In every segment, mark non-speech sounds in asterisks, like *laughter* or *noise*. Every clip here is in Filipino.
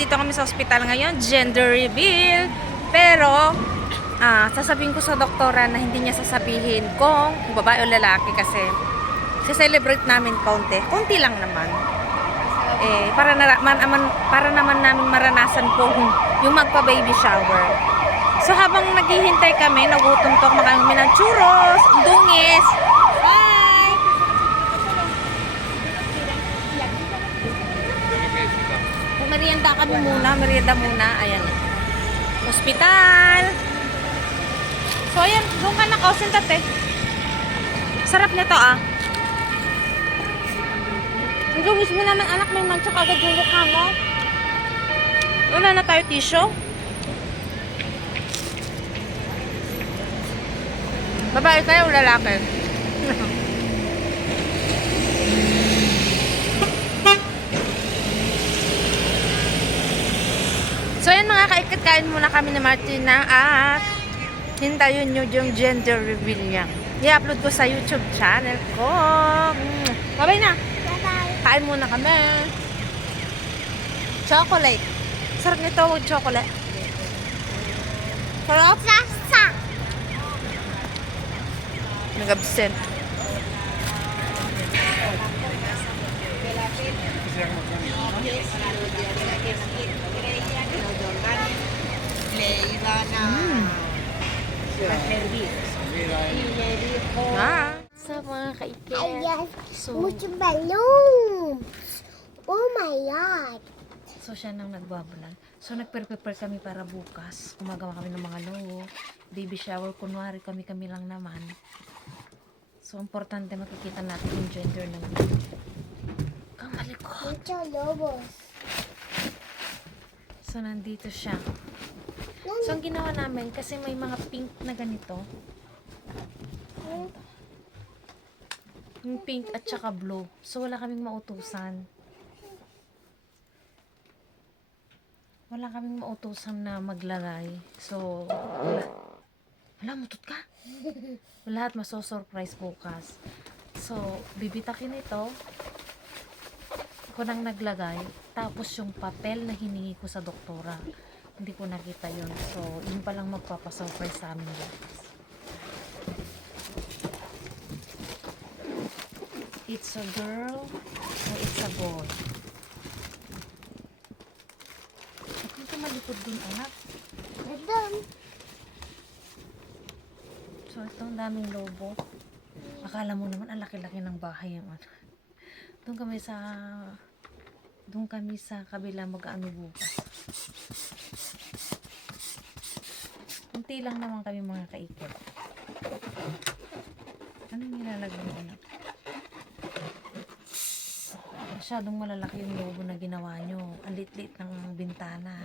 kami sa ospital ngayon, gender reveal. Pero, ah, sasabihin ko sa doktora na hindi niya sasabihin kung babae o lalaki kasi celebrate namin konti. Konti lang naman. Eh, para, na, man, man, para naman namin maranasan po yung magpa-baby shower. So habang naghihintay kami, nagutom to, kumakain kami ng churros, dungis. Bye! Merienda kami muna, merienda muna. Ayan. Hospital. So ayan, doon ka na kausintat eh. Sarap nito ah. Gawis mo naman anak, may mancha agad yung mukha mo. Wala na tayo tissue. Babae kayo o lalaki? *laughs* so kaikat, kain muna kami ni Martina at hintayin nyo yung gender reveal niya. I-upload ko sa YouTube channel ko. Babay na! Bye-bye. Kain muna kami. Chocolate. Sarap nito with chocolate. Sarap. Sasa. Nag-absent. Ah. Sa mga kaiket. Ayan. So, Mucho balloons. Oh my God. so siya nang nagbabalan. So nagprepare kami para bukas. Gumagawa kami ng mga logo. Baby shower, kunwari kami-kami lang naman. So importante makikita natin yung gender ng kamali ko. Mucho lobos. So nandito siya. So ang ginawa namin, kasi may mga pink na ganito. Yung pink at saka blue. So wala kaming mautusan. Wala kaming mautusan na maglagay. So, wala. Wala, mutot ka. Lahat maso-surprise bukas. So, bibitakin ito. Ako nang naglagay. Tapos yung papel na hiningi ko sa doktora. Hindi ko nakita yun. So, yun palang magpapasurprise sa amin bukas. It's a girl or it's a boy? Huwag kang malikod dun, anak. Madam. So, ito ang daming lobo. Akala mo naman, ang laki-laki ng bahay yung ano. Doon kami sa... Doon kami sa kabila mag-ano bukas. Kunti lang naman kami mga kaikit. Anong nilalagay mo anak? Masyadong malalaki yung lobo na ginawa nyo. Ang lit-lit ng bintana.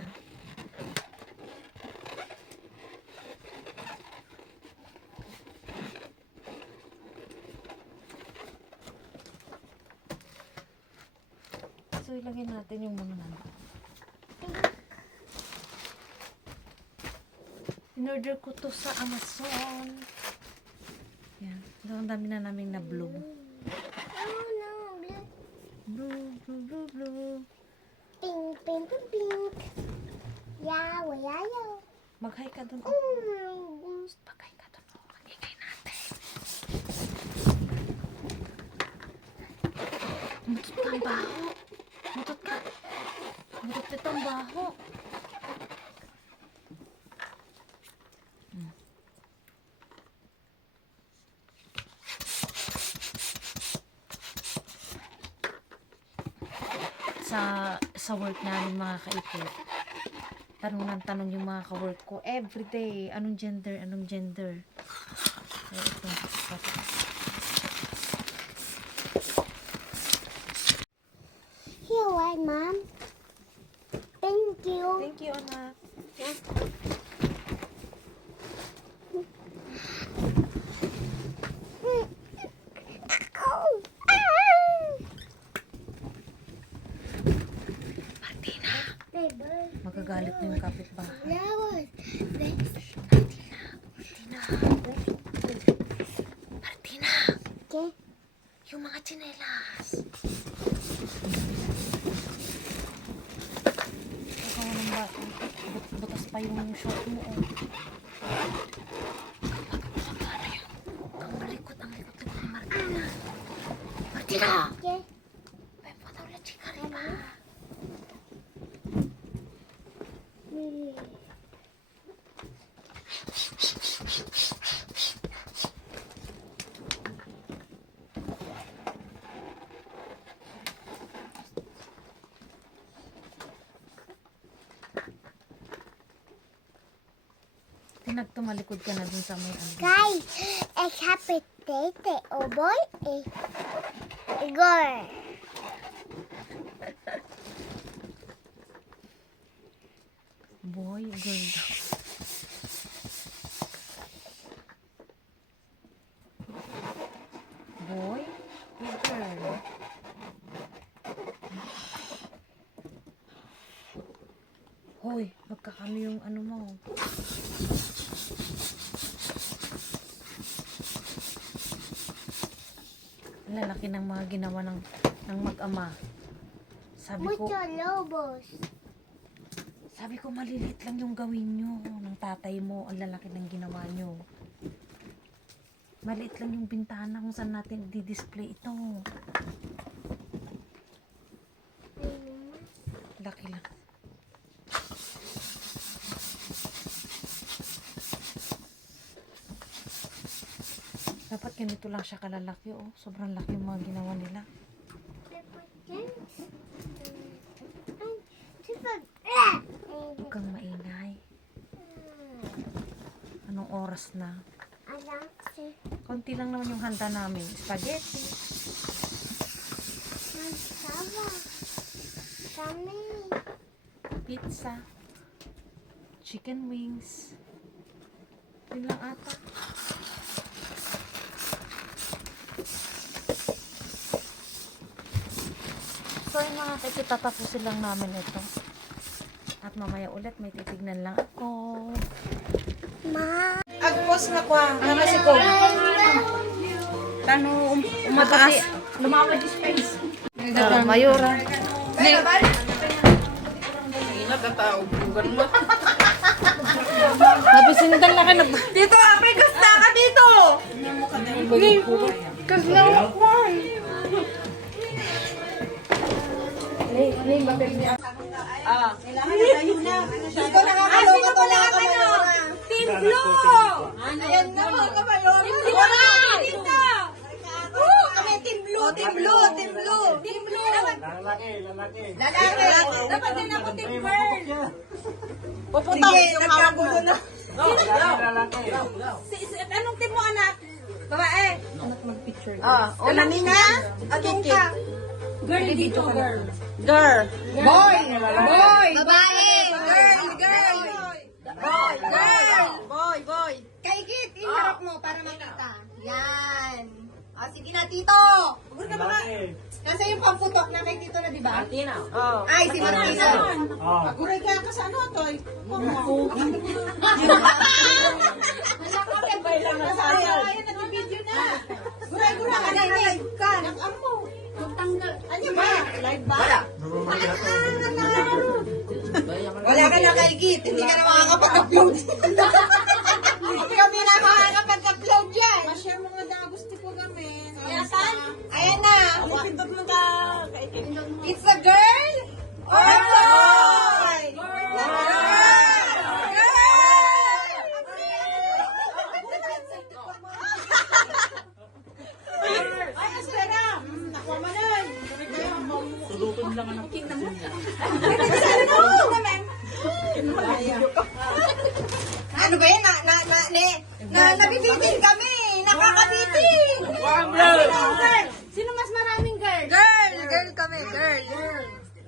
So, ilagay natin yung mga nandun. In-order ko to sa Amazon. Yan. Ito ang dami na namin na blue. Oh no. Blue. Blue, blue, blue, blue. Pink, pink, pink, pink. Yawa, yayo. Mag-hi ka dun. Oh my gosh. Mag-hi ka dun. Oh, mag-ingay natin. Mutot ka ang baho. Mutot ka. Mutot ito ang baho. Hmm. Sa sa work namin mga kaikit tanong ng tanong yung mga ka-work ko. Everyday anong gender anong gender? So, ito Here, what, mom? Thank you. thank you anak Oh. Ah. Martina Baby. Magagalit na yung kapitbahay Flowers. Martina Okay. yung mga tsinelas ikaw naman pa yung short mo. Oh. Ang malikot, ang likot ng Martina. Martina! Okay. May pataw na chika rin ba? Hmm. Pinagtumalikod ka na dun sa may ano. Guys, ik heb het eten. Oh boy. Ik. Igor. Boy, girl daw. Boy, girl. Hoy, magkakano yung ano mo. Lalaki ng mga ginawa ng, ng mag-ama. Sabi ko, Mucho lobos. Sabi ko, malilit lang yung gawin nyo ng tatay mo. Ang lalaki ng ginawa nyo. Maliit lang yung bintana kung saan natin di-display ito. Laki lang. Dapat ganito lang siya kalalaki, oh. Sobrang laki yung mga ginawa nila. Huwag kang maingay. Anong oras na? Konti lang naman yung handa namin. Spaghetti, pizza, chicken wings. Yun lang ata. So yung mga kasi tatapusin lang namin ito. At mamaya ulit may titignan lang ako. Ma. Agpos na kwa, nga si ko. Tano um, umataas. Lumawag yung space. Uh, Mayura. Nabisindan lang ka na. Dito, apay, kasta ka dito! Kasna ko. Ah. Dito nakakaloka to mga kabayo na. Team Blue! Ayan na mga kabayo. Team Blue! Dito! Oo, kami Team Blue, Team Blue, Team Blue. Team Blue. Lalaki, lalaki. Lalaki. Dapat din ako Team Pearl. Pupunta ko yung nagkagulo na. Si, si, anong team mo anak? Babae. Anak mag-picture. Ah, o Nina? Anong ka? Girl dito, girl. Girl. Boy. Boy. Babae. Girl, girl. Boy, girl. Boy, boy. Kaikit, iharap mo para makita. Yan. O, sige na, Tito. Huwag ka baka. Kasi yung pamputok na kay Tito na, di ba? Oh. Ay, si Martina. Aguray ka ka sa ano, Toy? Sayang, ayun, nag-video na. Guray, guray, ka na, live ka. Nag-amo. Ano ba? Live ba? Wala. Wala ka na kaigit, hindi ka na makakapag-upload. Hindi kami na makakapag-upload yan. Ma-share mo nga na gusto ko gamin. Ayan, Ayan na. Pindot mo ka. It's a girl or a boy? Ay, Astera! Nakuha mo nun! Tulutun lang ang King na mo. Ano ba yan? Na, na, na, ne, na, nabibitin kami! Nakakabitin! Girl! Sino mas maraming girl? Girl! Girl kami, girl!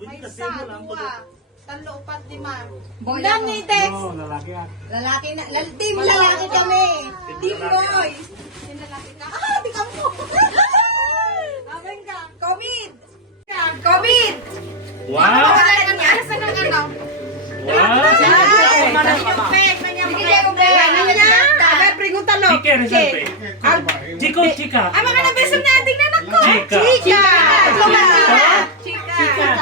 May isa, dua, talo, upat, lima. Boy Ilan ni Dex? Lalaki na, lal, team lalaki kami. Team boys. Team lalaki ka. Ah, di ka mo. *laughs* Amen ka. COVID. COVID. Wow! Ano sa nang ano? Wow! Chika, resolve. Chico, chica. Ang mga nabesog na ating nanak ko. Chika. Chika. Martina.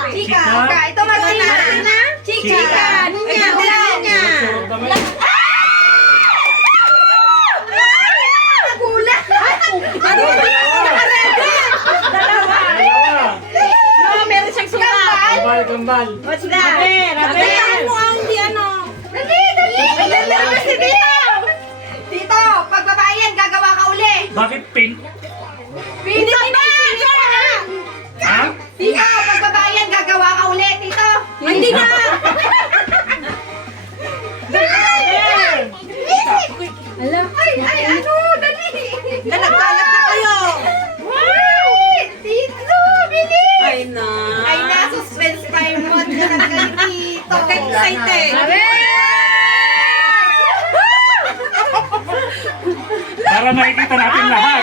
Chika. Chika. Ito Martina. Martina. Chika. Chika. Ninya. Ula. Ninya. Magula. Magula. Dalawa. No, meron siyang sukat. Gambal, gambal. What's that? Rabel, Rabel. Mo ang di ano. Dali, dali. Dali, dali. Dito, pag gagawa ka uli. Bakit pink? Alam. Ay, ay, ano? Dali. Nagkalat na kayo. Ay, Tito, bilis. Ay, na. Ay, na, suspense time mode ka na kay Tito. excited. Para makikita natin lahat.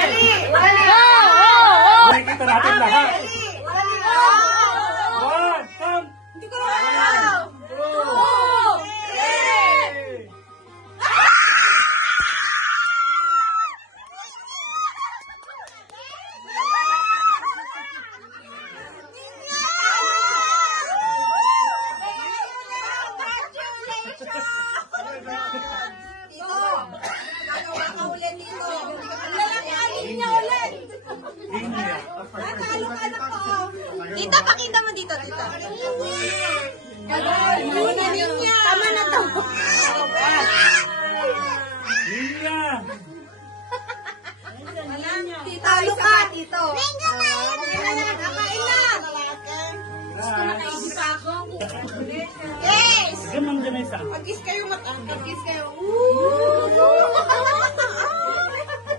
Tito. Nakain na. Yes! Gaman dyan isa. Pag-kiss kayo mata. Pag-kiss kayo.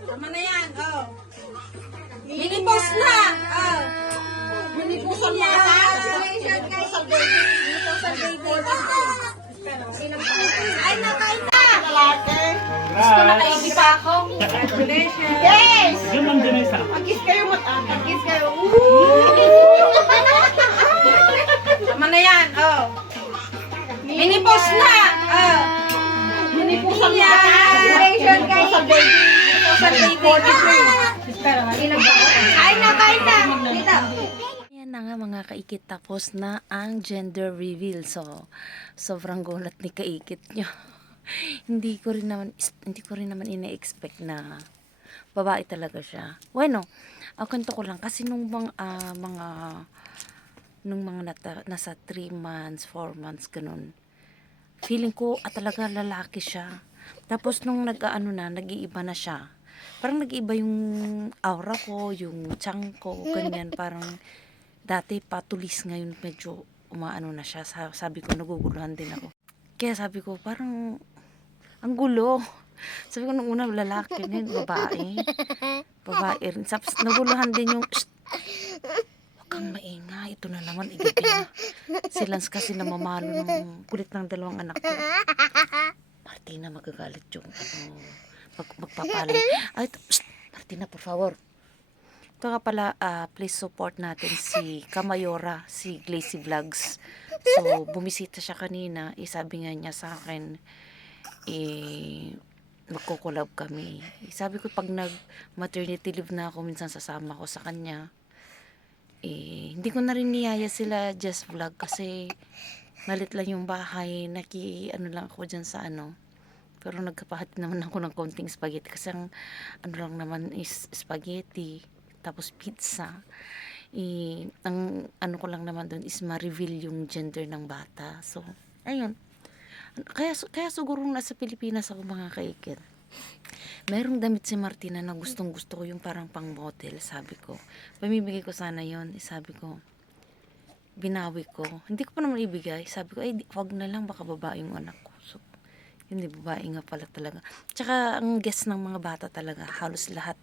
Tama na yan. Oh. Mini post na. Oh. Mini post na. Congratulations guys sa baby. Mini post sa baby. Ay, nakain na. Gusto na kaigi Kain na, na. Dito. Yan na nga mga kaikit tapos na ang gender reveal. So, sobrang gulat ni kaikit nyo. *laughs* hindi ko rin naman hindi ko rin naman ina-expect na babae talaga siya. Bueno, ang kwento ko lang kasi nung mga ah, mga nung mga nata, nasa 3 months, 4 months ganun. Feeling ko ah, talaga lalaki siya. Tapos nung nag-ano na, nag-iiba na siya. Parang nag-iba yung aura ko, yung tiyan ko, ganyan. Parang dati patulis ngayon medyo umaano na siya. Sa- Sabi ko, naguguluhan din ako. Kaya sabi ko, parang ang gulo. Sabi ko nung una, lalaki din, babae. Babae rin. Tapos naguluhan din yung, "Shh! Huwag kang maingay. Ito na naman, igabi na. Silans kasi namamalo ng kulit ng dalawang anak ko. Martina, magagalit yung ano, mag, magpapalit. *laughs* Ay, Shh! Martina, por favor. Ito nga pala, ah, please support natin si Kamayora, si Glacy Vlogs. So, bumisita siya kanina. Eh, sabi nga niya sa akin, eh, magkukulab kami. Eh, sabi ko, pag nag-maternity leave na ako, minsan sasama ko sa kanya. Eh, hindi ko na rin niyaya sila just vlog kasi malit lang yung bahay. Naki, ano lang ako dyan sa ano. Pero nagkapahati naman ako ng konting spaghetti kasi ang ano lang naman is spaghetti tapos pizza. Eh, ang ano ko lang naman doon is ma-reveal yung gender ng bata. So, ayun. Kaya, kaya siguro nasa Pilipinas ako mga kaikit. Merong damit si Martina na gustong gusto ko yung parang pang model, sabi ko. Pamibigay ko sana yon sabi ko. Binawi ko. Hindi ko pa naman ibigay. Sabi ko, ay, wag na lang, baka babae yung anak ko. Hindi babae nga pala talaga. Tsaka, ang guess ng mga bata talaga, halos lahat,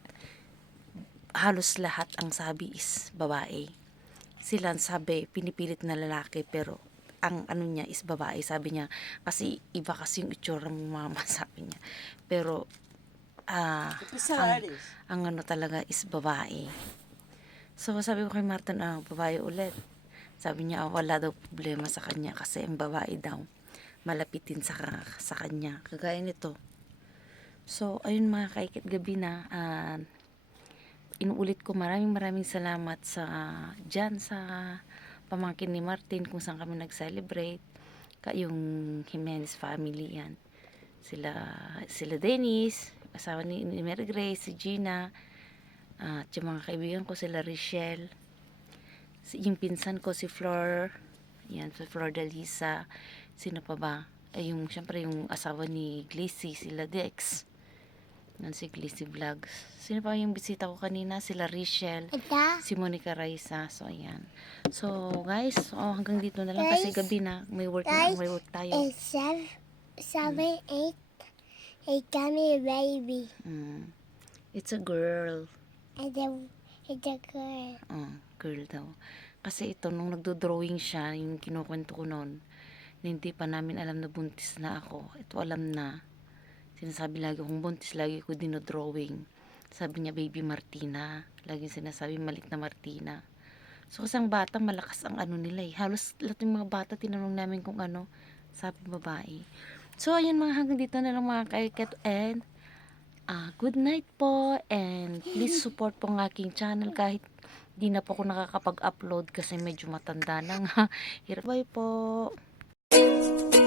halos lahat ang sabi is babae. Sila sabi, pinipilit na lalaki, pero ang ano niya is babae. Sabi niya, kasi iba kasi yung itsura ng mama, *laughs* sabi niya. Pero, ah, ang, ang ano talaga is babae. So, sabi ko kay Martin, ah, babae ulit. Sabi niya, ah, wala daw problema sa kanya kasi ang babae daw malapitin sa, ka- sa kanya. Kagaya nito. So, ayun mga kaikit gabi na. ah, inuulit ko maraming maraming salamat sa dyan sa pamangkin ni Martin kung saan kami nag-celebrate. Ka yung Jimenez family yan. Sila, sila Dennis, asawa ni, ni Mary Grace, si Gina, at yung mga kaibigan ko sila Richelle, si, yung pinsan ko si Flor, Yan, si Flordalisa. Sino pa ba? Ay, yung, syempre, yung asawa ni Glacy, sila Dex. Yan si Glacy Vlogs. Sino pa yung bisita ko kanina? Sila Rachel. Ita. Si Monica Raisa. So, ayan. So, guys, oh, hanggang dito na lang kasi gabi na. May work na, guys, may work tayo. And seven, seven, eight, eight gummy baby. Mm. It's a girl. And then it's a girl. Oh, girl daw. Kasi ito, nung nagdo-drawing siya, yung kinukwento ko noon, na hindi pa namin alam na buntis na ako. Ito alam na. Sinasabi lagi kung buntis, lagi ko dinodrawing. Sabi niya, baby Martina. Lagi sinasabi, malik na Martina. So, kasi ang bata, malakas ang ano nila eh. Halos lahat ng mga bata, tinanong namin kung ano, sabi babae. So, ayun mga hanggang dito na lang mga kaikat. And, ah good night po. And, please support po ang aking channel kahit di na po ako nakakapag-upload kasi medyo matanda na nga. *laughs* Hirap. Po. Música